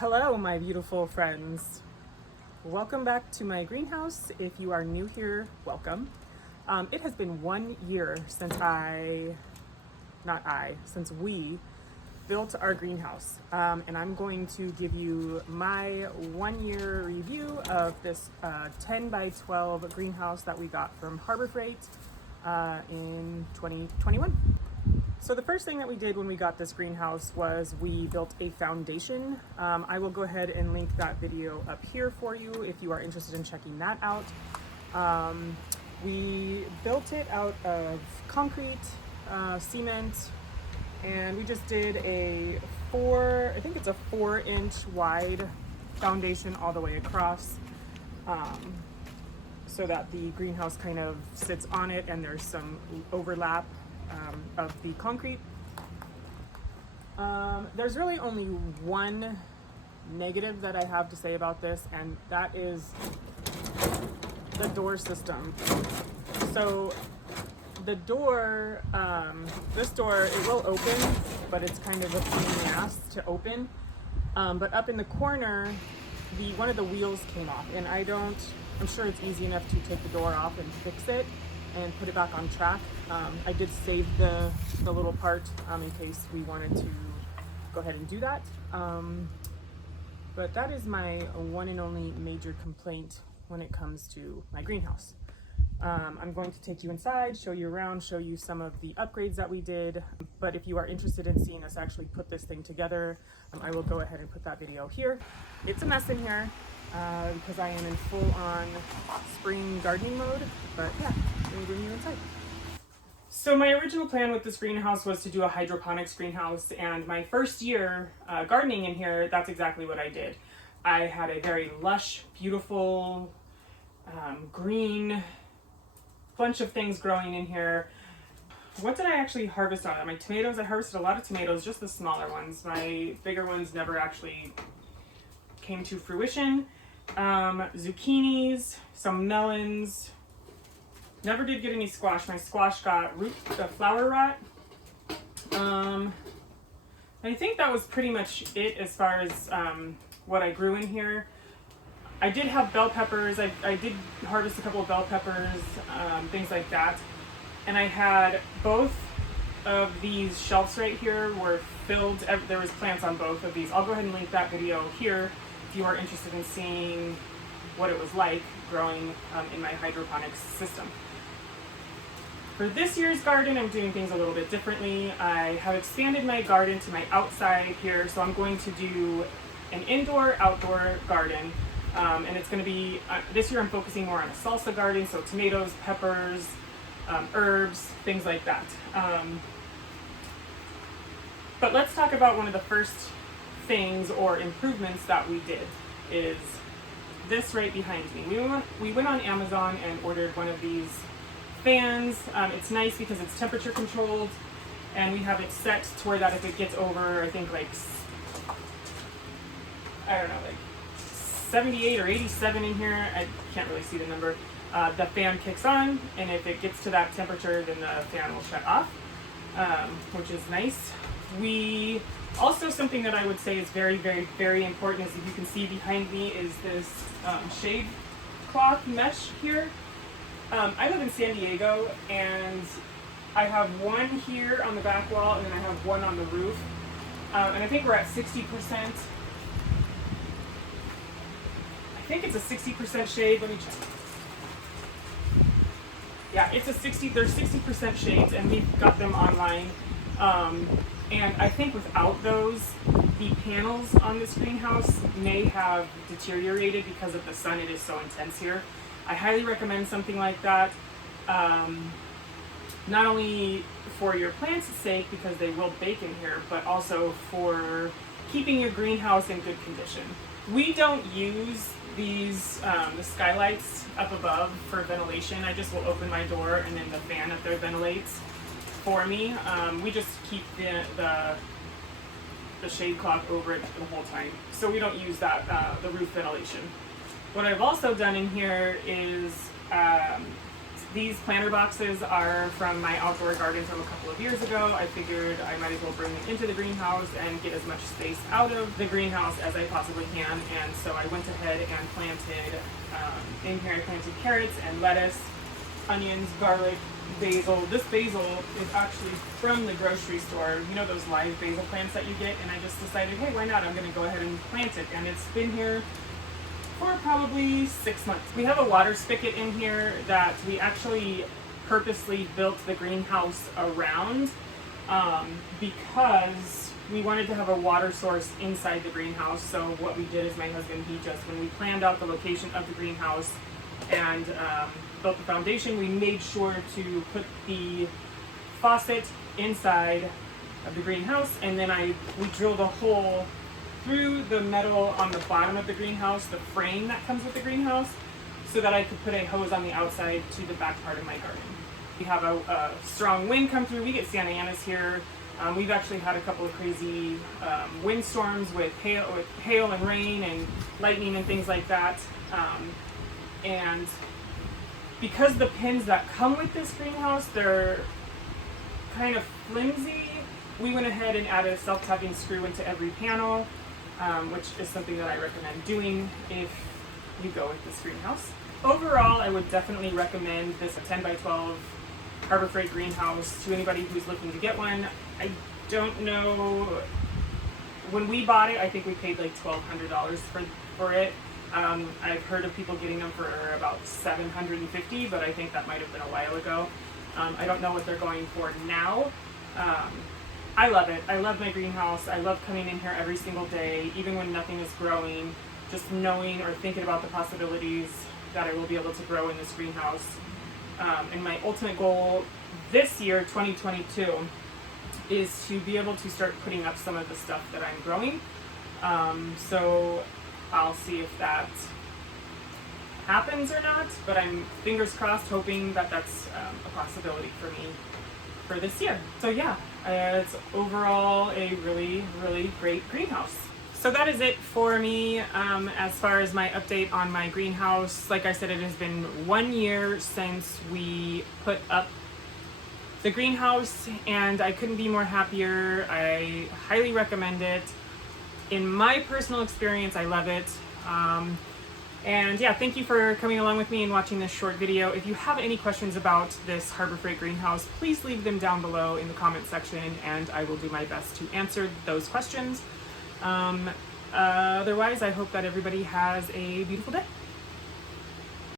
Hello, my beautiful friends. Welcome back to my greenhouse. If you are new here, welcome. It has been 1 year since since we built our greenhouse. And I'm going to give you my 1 year review of this 10 by 12 greenhouse that we got from Harbor Freight in 2021. So the first thing that we did when we got this greenhouse was we built a foundation. I will go ahead and link that video up here for you if you are interested in checking that out. We built it out of concrete, cement, and we just did I think it's a 4-inch wide foundation all the way across, so that the greenhouse kind of sits on it and there's some overlap of the concrete. There's really only one negative that I have to say about this, and that is the door system. So the door, this door, it will open, but it's kind of a pain in the ass to open. But up in the corner, one of the wheels came off, and I'm sure it's easy enough to take the door off and fix it and put it back on track. I did save the little part in case we wanted to go ahead and do that. But that is my one and only major complaint when it comes to my greenhouse. I'm going to take you inside, show you around, show you some of the upgrades that we did. But if you are interested in seeing us actually put this thing together, I will go ahead and put that video here. It's a mess in here because I am in full-on spring gardening mode, but yeah, let me bring you inside. So my original plan with this greenhouse was to do a hydroponics greenhouse, and my first year gardening in here, that's exactly what I did. I had a very lush, beautiful, green bunch of things growing in here. What did I actually harvest on it? My tomatoes, I harvested a lot of tomatoes, just the smaller ones. My bigger ones never actually came to fruition. Zucchinis, some melons. Never did get any squash. My squash got flower rot. I think that was pretty much it as far as what I grew in here. I did have bell peppers. I did harvest a couple of bell peppers, things like that. And I had both of these shelves right here were filled. There was plants on both of these. I'll go ahead and link that video here if you are interested in seeing what it was like growing in my hydroponics system. For this year's garden, I'm doing things a little bit differently. I have expanded my garden to my outside here, so I'm going to do an indoor-outdoor garden. And it's going to be, this year I'm focusing more on a salsa garden, so tomatoes, peppers, herbs, things like that. But let's talk about one of the first things or improvements that we did is this right behind me. We went on Amazon and ordered one of these fans. It's nice because it's temperature controlled, and we have it set to where that if it gets over, I think like 78 or 87 in here, I can't really see the number, the fan kicks on, and if it gets to that temperature, then the fan will shut off, which is nice. We also, something that I would say is very, very, very important is, if you can see behind me, is this shade cloth mesh here. I live in San Diego, and I have one here on the back wall, and then I have one on the roof. And I think we're at 60%. I think it's a 60% shade. Let me check. Yeah, it's there's 60% shades, and we've got them online. And I think without those, the panels on this greenhouse may have deteriorated because of the sun. It is so intense here. I highly recommend something like that, not only for your plants' sake, because they will bake in here, but also for keeping your greenhouse in good condition. We don't use these the skylights up above for ventilation. I just will open my door, and then the fan up there ventilates for me. We just keep the shade cloth over it the whole time, so we don't use that the roof ventilation. What I've also done in here is These planter boxes are from my outdoor garden from a couple of years ago. I figured I might as well bring them into the greenhouse and get as much space out of the greenhouse as I possibly can. And so I went ahead and planted, in here I planted carrots and lettuce, onions, garlic, basil. This basil is actually from the grocery store. You know those live basil plants that you get? And I just decided, hey, why not? I'm gonna go ahead and plant it. And it's been here for probably 6 months. We have a water spigot in here that we actually purposely built the greenhouse around because we wanted to have a water source inside the greenhouse. So what we did is my husband, when we planned out the location of the greenhouse and built the foundation, we made sure to put the faucet inside of the greenhouse, and then we drilled a hole through the metal on the bottom of the greenhouse, the frame that comes with the greenhouse, so that I could put a hose on the outside to the back part of my garden. We have a strong wind come through. We get Santa Anas here. We've actually had a couple of crazy windstorms with hail and rain and lightning and things like that. And because the pins that come with this greenhouse, they're kind of flimsy, we went ahead and added a self-tapping screw into every panel, which is something that I recommend doing if you go with this greenhouse. Overall, I would definitely recommend this 10 by 12 Harbor Freight greenhouse to anybody who's looking to get one. I don't know, when we bought it, I think we paid like $1,200 for it. I've heard of people getting them for about $750, but I think that might have been a while ago. I don't know what they're going for now. I love it. I love my greenhouse. I love coming in here every single day, even when nothing is growing, just knowing or thinking about the possibilities that I will be able to grow in this greenhouse. And my ultimate goal this year, 2022, is to be able to start putting up some of the stuff that I'm growing. So I'll see if that happens or not, but I'm fingers crossed, hoping that that's a possibility for me for this year. So yeah, it's overall a really, really great greenhouse. So that is it for me as far as my update on my greenhouse. Like I said, it has been 1 year since we put up the greenhouse, and I couldn't be more happier. I highly recommend it. In my personal experience, I love it. And yeah, thank you for coming along with me and watching this short video. If you have any questions about this Harbor Freight greenhouse, please leave them down below in the comment section, and I will do my best to answer those questions. Otherwise, I hope that everybody has a beautiful day.